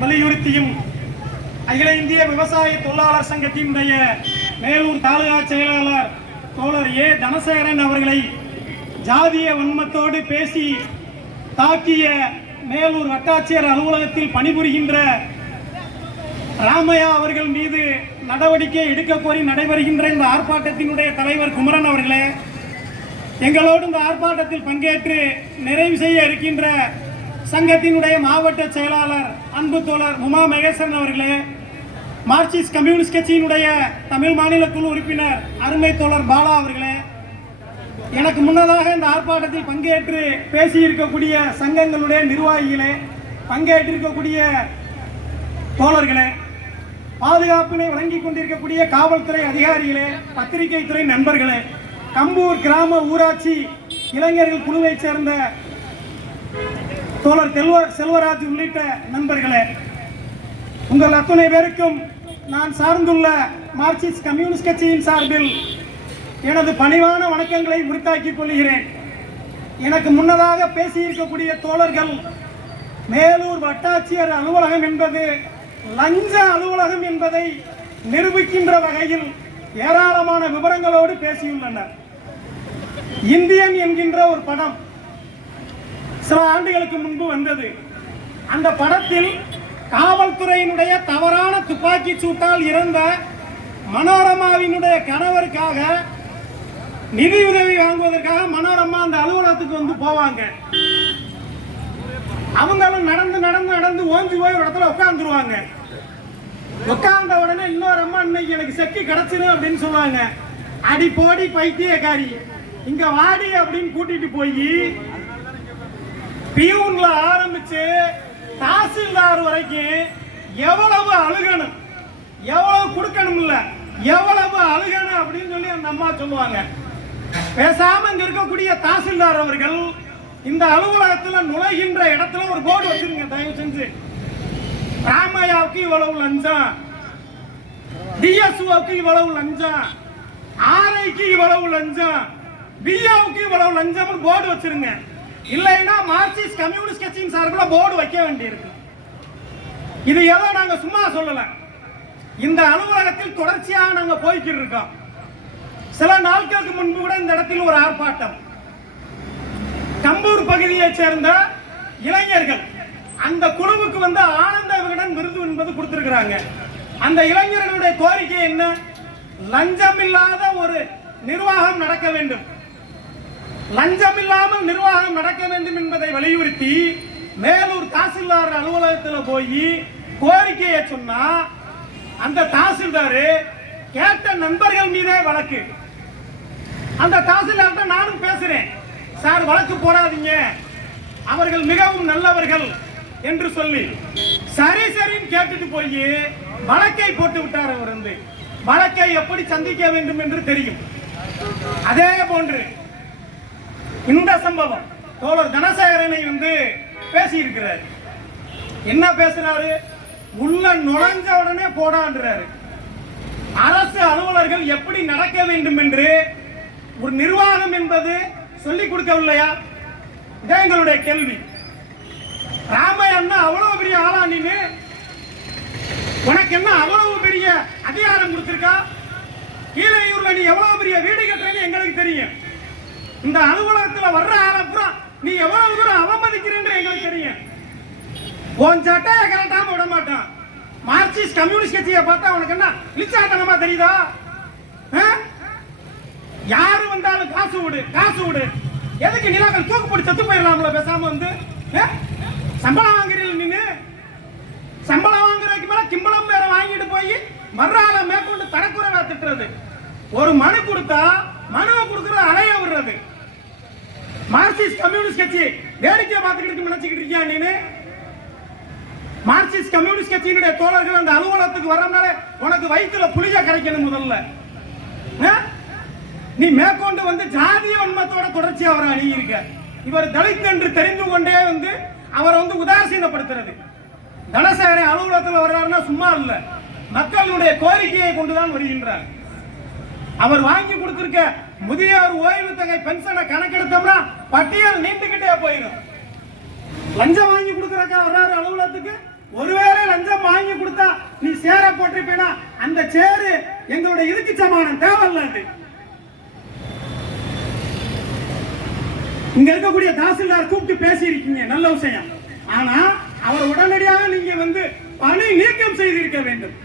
வலியுறுத்தியும் அகில இந்திய விவசாய தொழிலாளர் சங்கத்தினுடைய மேலூர் தாலுகா செயலாளர் தோழர் ஏ. தனசேகரன் அவர்களை ஜாதிய வன்மத்தோடு பேசி தாக்கிய மேலூர் வட்டாட்சியர் அலுவலகத்தில் பணிபுரிகின்ற ராமையா அவர்கள் மீது நடவடிக்கை எடுக்க கோரி நடைபெறுகின்ற இந்த ஆர்ப்பாட்டத்தினுடைய தலைவர் குமரன் அவர்களே எங்களோடு இந்த ஆர்ப்பாட்டத்தில் பங்கேற்று நிறைவு செய்ய இருக்கின்ற சங்கத்தினுடைய மாவட்ட செயலாளர் அன்பு தோழர் உமா மகேசன் அவர்களே மார்க்சிஸ்ட் கம்யூனிஸ்ட் கட்சியினுடைய தமிழ் மாநில குழு உறுப்பினர் அருமை தோழர் பாலா அவர்களே எனக்கு முன்னதாக இந்த ஆர்ப்பாட்டத்தில் பங்கேற்று பேசியிருக்கக்கூடிய சங்கங்களுடைய நிர்வாகிகளே பங்கேற்றிருக்கக்கூடிய தோழர்களே பாதுகாப்பினை வழங்கிக் கொண்டிருக்கக்கூடிய காவல்துறை அதிகாரிகளே பத்திரிகை துறை நண்பர்களே கம்பூர் கிராம ஊராட்சி இளைஞர்கள் குழுவைச் சேர்ந்த தோழர் செல்வ செல்வராஜ் உள்ளிட்ட நண்பர்களே உங்கள் அத்துணை பேருக்கும் நான் சார்ந்துள்ள மார்க்சிஸ்ட் கம்யூனிஸ்ட் கட்சியின் சார்பில் எனது பணிவான வணக்கங்களை உரித்தாக்கிக் கொள்கிறேன். எனக்கு முன்னதாக பேசியிருக்கக்கூடிய தோழர்கள் மேலூர் வட்டாட்சியர் அலுவலகம் என்பது லஞ்ச அலுவலகம் என்பதை நிரூபிக்கின்ற வகையில் ஏராளமான விவரங்களோடு பேசியுள்ளனர். இந்தியன் என்கின்ற ஒரு படம் சில ஆண்டுகளுக்கு முன்பு வந்தது. அந்த படத்தில் காவல்துறையினுடைய தவறான துப்பாக்கி சூட்டால் இறந்த மனோரமாவினுடைய கணவருக்காக நிதி உதவி வாங்குவதற்காக மனோரமா அந்த அலுவலகத்துக்கு வந்து போவாங்க. அவங்களும் நடந்து நடந்து நடந்து ஓஞ்சி போய் ஒரு இடத்துல உட்காந்துருவாங்க உட்கார்ந்த உடனே இன்னொரு அம்மா இன்னைக்கு எனக்கு செக்கி கிடைச்சிரு அப்படின்னு சொல்லுவாங்க. அடி போடி பைத்தியக்காரி. இங்க வாடி அப்படின்னு கூட்டிட்டு போய் பியூன்ல ஆரம்பிச்சு தாசில்தார் வரைக்கும் எவ்வளவு அழுகணும்? எவ்வளவு கொடுக்கணும் இல்ல எவ்வளவு அழுகணும் அப்படின்னு சொல்லி அந்த அம்மா சொல்லுவாங்க. பேசாம இங்க இருக்கக்கூடிய தாசில்தார் அவர்கள் இந்த அலுவலகத்துல நுழைகின்ற இடத்துல ஒரு போர்டு வச்சிருங்க தயவு செஞ்சு. ராமையாவுக்கு இவ்வளவு லஞ்சம். டிஎஸ்ஓக்கு இவ்வளவு லஞ்சம். ஆர்ஐக்கு இவ்வளவு லஞ்சம். பிஓவுக்கு இவ்வளவு லஞ்சம் போர்டு வச்சிருங்க. இல்லைன்னா மார்க்சிஸ்ட் கம்யூனிஸ்ட் கட்சியின் சார்பில் போர்டு வைக்க வேண்டியிருக்கு. இது ஏதோ நாங்க சும்மா சொல்லல. இந்த அலுவலகத்தில் தொடர்ச்சியாக நாங்க போய்க்கிட்டு இருக்கோம் சில நாட்களுக்கு முன்பு கூட இந்த இடத்தில் ஒரு ஆர்ப்பாட்டம். கம்பூர் பகுதியைச் சேர்ந்த இளைஞர்கள் அந்த குழுவுக்கு வந்து ஆனந்த விகடன் விருது என்பது கொடுத்திருக்கிறாங்க. அந்த இளைஞர்களுடைய கோரிக்கை என்ன? லஞ்சம் இல்லாத ஒரு நிர்வாகம் நடக்க வேண்டும். லஞ்சம் இல்லாமல் நிர்வாகம் நடக்க வேண்டும் என்பதை வலியுறுத்தி மேலூர் தாசில்தார் அலுவலகத்தில் போய் கோரிக்கையை சொன்னா அந்த தாசில்தார் கேட்ட நண்பர்கள் மீதே வழக்கு. அந்த தாசில்தார்கிட்ட நானும் பேசுறேன். சார் வழக்கு போடாதீங்க. அவர்கள் மிகவும் நல்லவர்கள் என்று சொல்லி சரி சரின்னு கேட்டுட்டு போய் வழக்கை போட்டு விட்டார் அவர் வந்து. வழக்கை எப்படி சந்திக்க வேண்டும் என்று தெரியும். அதே போன்று இந்த சம்பவம் தோழர் தனசேகரனை வந்து பேசியிருக்கிறார். என்ன பேசுறாரு? உள்ள நுழைஞ்ச உடனே போடான்றாரு. அரசு அலுவலர்கள் எப்படி நடக்க வேண்டும் என்று ஒரு நிர்வாகம் என்பது சொல்லிக் கொடுக்கவில்லையா? இதான் எங்களுடைய கேள்வி. ராமையண்ணா அவ்வளவு பெரிய ஆளா நீனு? உனக்கு என்ன அவ்வளவு பெரிய அதிகாரம் கொடுத்திருக்கா? கீழையூர்ல நீ எவ்வளவு பெரிய வீடு கட்டுறேன்னு எங்களுக்கு தெரியும். இந்த அலுவலகத்துல வர்ற ஆளை நீ எவ்வளவு தூரம் அவமதிக்கிறேன்னு எங்களுக்கு தெரியும். உன் சட்டையை கரெக்டாம விட மாட்டான். மார்க்சிஸ்ட் கம்யூனிஸ்ட் கட்சியை பார்த்தா உனக்கு என்ன இழிச்சாத்தனமா தெரியுதா? ஆ? யாரு வந்தாலும் காசு விடு காசு விடு. எதுக்கு நிலாக்கள் தூக்கு போட்டு செத்து போயிடலாம்ல பேசாம வந்து? ஆ? சம்பளம் வாங்குறீங்க நின்று சம்பளம் வாங்குறதுக்கு மேல கிம்பளம் வேற வாங்கிட்டு போய் மறுநாள மேற்கொண்டு தரக்குறைவா திட்டுறது. ஒரு மனு கொடுத்தா மனுவை கொடுக்கறது அலைய விடுறது. மார்க்சிஸ்ட் கம்யூனிஸ்ட் கட்சி வேடிக்கை பார்த்துக்கிட்டு நினைச்சுக்கிட்டு இருக்கியா நீனு? மார்க்சிஸ்ட் கம்யூனிஸ்ட் கட்சியினுடைய தோழர்கள் அந்த அலுவலகத்துக்கு வரனால உனக்கு வயிற்றுல புளிய கரைக்கணும் முதல்ல. ஆ? நீ மேற்கொண்டு வந்து ஜாதிய வன்மத்தோட தொடர்ச்சியா அவரை அணுகியிருக்க இவர் தலித் என்று தெரிந்து கொண்டே வந்து அவரை வந்து உதாசீனப்படுத்துறது. தனசேகரன் அலுவலகத்தில் வர்றாருன்னா சும்மா இல்லை. மக்களுடைய கோரிக்கையை கொண்டுதான் வருகின்றார். அவர் வாங்கி கொடுத்திருக்க முதியோர் ஓய்வு தொகை பென்ஷனை கணக்கெடுத்தோம்னா பட்டியல் நீண்டுகிட்டே போயிடும். லஞ்சம் வாங்கி கொடுக்குறக்க வர்றாரு அலுவலகத்துக்கு. ஒருவேளை லஞ்சம் வாங்கி கொடுத்தா நீ சேர போட்டிருப்பேனா? அந்த சேரு எங்களுடைய இதுக்கு சமானம். தேவையில்ல அது. இங்க இருக்கக்கூடிய தாசில்தார் கூப்பிட்டு பேசியிருக்கீங்க நல்ல விஷயம். ஆனா அவர் உடனடியாக நீங்க வந்து பணி நீக்கம் செய்திருக்க வேண்டும்.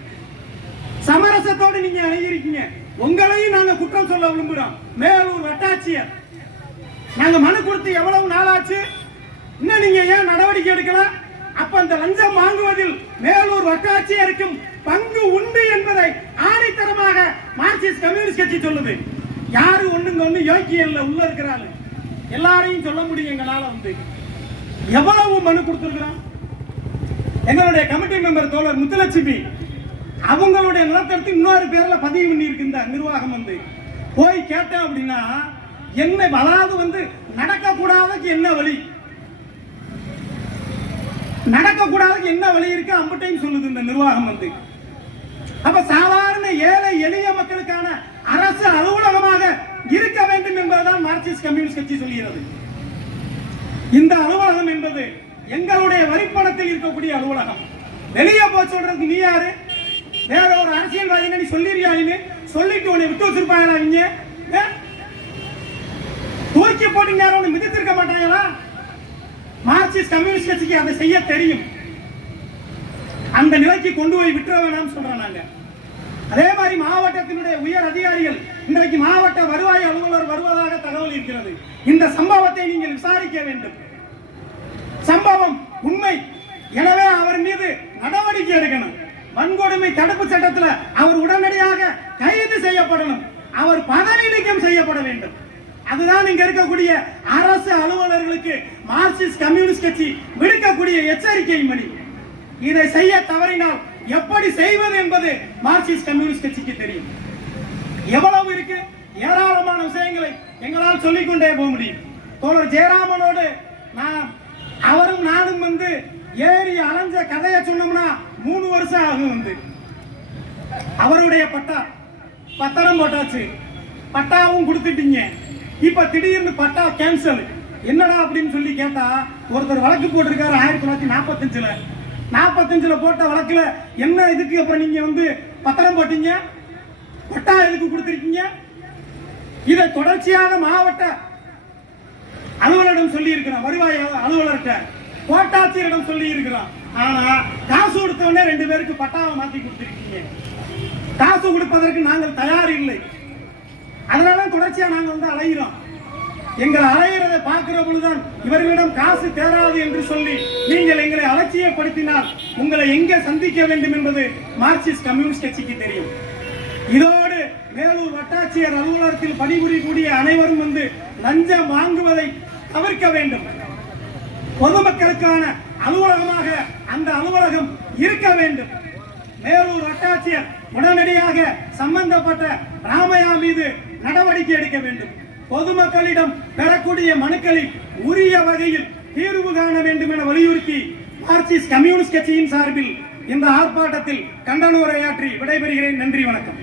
சமரசத்தோடு நீங்க அணுகிருக்கீங்க உங்களையும் நாங்க குற்றம் சொல்ல விரும்புகிறோம் மேலூர் வட்டாட்சியர். நாங்க மனு கொடுத்து எவ்வளவு நாளாச்சு? இன்னும் நீங்க ஏன் நடவடிக்கை எடுக்கல? அப்ப அந்த லஞ்சம் வாங்குவதில் மேலூர் வட்டாட்சியருக்கும் பங்கு உண்டு என்பதை ஆணித்தரமாக மார்க்சிஸ்ட் கம்யூனிஸ்ட் கட்சி சொல்லுது. யாரு ஒண்ணுங்க ஒண்ணு யோக்கியல்ல உள்ள இருக்கிறாரு? எல்லாரையும் சொல்ல முடியும் எங்களால வந்து. எவ்வளவு மனு கொடுத்துருக்கிறோம்? எங்களுடைய கமிட்டி மெம்பர் தோழர் முத்துலட்சுமி அவங்களுடைய நிலத்தெடுத்து இன்னொரு பேர்ல பதிவு பண்ணியிருக்கு இந்த நிர்வாகம் வந்து போய் கேட்டேன் அப்படின்னா என்ன வராது வந்து நடக்கக்கூடாததுக்கு என்ன வழி? நடக்கக்கூடாததுக்கு என்ன வழி இருக்கு? அம்பட்டையும் சொல்லுது இந்த நிர்வாகம் வந்து. அப்ப சாதாரண ஏழை எளிய மக்களுக்கான அரசு அலுவலகமாக இருக்க வேண்டும் என்பதுதான் மார்க்சிஸ்ட் கம்யூனிஸ்ட் கட்சி சொல்கிறது. இந்த அலுவலகம் என்பது எங்களுடைய வரிப்பணத்தில் இருக்கக்கூடிய அலுவலகம். வெளியே போய் சொல்றதுக்கு நீ யாரு? வேற ஒரு அரசியல்வாதி நீ சொல்லிருக்கியாயின்னு சொல்லிட்டு உன்னை விட்டு வச்சிருப்பாங்களா இங்க தூக்கி போட்டு யாரும்? ஒன்று மிதித்திருக்க மாட்டாங்களா? மார்க்சிஸ்ட் கம்யூனிஸ்ட் கட்சிக்கு அதை செய்ய தெரியும். அந்த நிலைக்கு கொண்டு போய் விட்டுற வேணாம்னு சொல்றோம் நாங்க. அதே மாதிரி மாவட்டத்தினுடைய உயர் அதிகாரிகள் இன்றைக்கு மாவட்ட வருவாய் அலுவலர் வருவதாக தகவல் இருக்கிறது. இந்த சம்பவத்தை நீங்கள் விசாரிக்க வேண்டும். சம்பவம் உண்மை எனவே அவர் மீது நடவடிக்கை எடுக்கணும் குடியுரிமை தடுப்பு சட்டத்தில் அவர் உடனடியாக கைது செய்யப்படணும். அவர் பதவி நீக்கம் செய்யப்பட வேண்டும். அதுதான் இங்க இருக்கக்கூடிய அரசு அலுவலர்களுக்கு மார்க்சிஸ்ட் கம்யூனிஸ்ட் கட்சி விடுக்கக்கூடிய எச்சரிக்கை மணி இதை செய்ய தவறினால் எப்படி செய்வது என்பது மார்க்சிஸ்ட் கம்யூனிஸ்ட் கட்சிக்கு தெரியும். எவ்வளவு இருக்கு? ஏராளமான விஷயங்களை எங்களால் சொல்லிக்கொண்டே போக முடியும். தோழர் ஜெயராமனோடு நான் அவரும் நானும் வந்து ஏறி அலைஞ்ச கதையை சொன்னோம்னா மூணு வருஷம் ஆகும் வந்து. அவருடைய பட்டா பத்திரம் போட்டாச்சு. பட்டாவும் கொடுத்துட்டீங்க. இப்ப திடீர்னு பட்டா கேன்சல் என்னடா அப்படின்னு சொல்லி கேட்டா ஒருத்தர் வழக்கு போட்டிருக்காரு ஆயிரத்தி தொள்ளாயிரத்தி நாற்பத்தஞ்சுல நாற்பத்தஞ்சுல போட்ட வழக்குல என்ன இதுக்கு அப்புறம் நீங்க வந்து பத்திரம் போட்டீங்க? பட்டா எதுக்கு கொடுத்துருக்கீங்க? இதை தொடர்ச்சியாக மாவட்ட அலுவலரிடம் சொல்லி இருக்கிறோம் வருவாய் அலுவலர்கிட்ட. கோட்டாட்சியரிடம் சொல்லி இருக்கிறோம் ஆனா காசு கொடுத்தவொடனே ரெண்டு பேருக்கு பட்டாவை மாற்றி கொடுத்துருக்கீங்க. காசு கொடுப்பதற்கு நாங்கள் தயார் இல்லை. அதனால தொடர்ச்சியா நாங்கள் வந்து அலைகிறோம் எங்களை அலைகிறதை பார்க்கிற பொழுதுதான் இவர்களிடம் காசு தேராது என்று சொல்லி நீங்கள் எங்களை அலட்சியப்படுத்தினால் உங்களை எங்கே சந்திக்க வேண்டும் என்பது மார்க்சிஸ்ட் கம்யூனிஸ்ட் கட்சிக்கு தெரியும். இதோடு மேலூர் வட்டாட்சியர் அலுவலகத்தில் பணிபுரியக்கூடிய அனைவரும் வந்து லஞ்சம் வாங்குவதை தவிர்க்க வேண்டும். பொதுமக்களுக்கான அலுவலகமாக அந்த அலுவலகம் இருக்க வேண்டும். மேலூர் வட்டாட்சியர் உடனடியாக சம்பந்தப்பட்ட ராமையா மீது நடவடிக்கை எடுக்க வேண்டும். பொதுமக்களிடம் பெறக்கூடிய மனுக்களில் உரிய வகையில் தீர்வு காண வேண்டும் என வலியுறுத்தி மார்க்சிஸ்ட் கம்யூனிஸ்ட் கட்சியின் சார்பில் இந்த ஆர்ப்பாட்டத்தில் கண்டன உரையாற்றி விடைபெறுகிறேன். நன்றி வணக்கம்.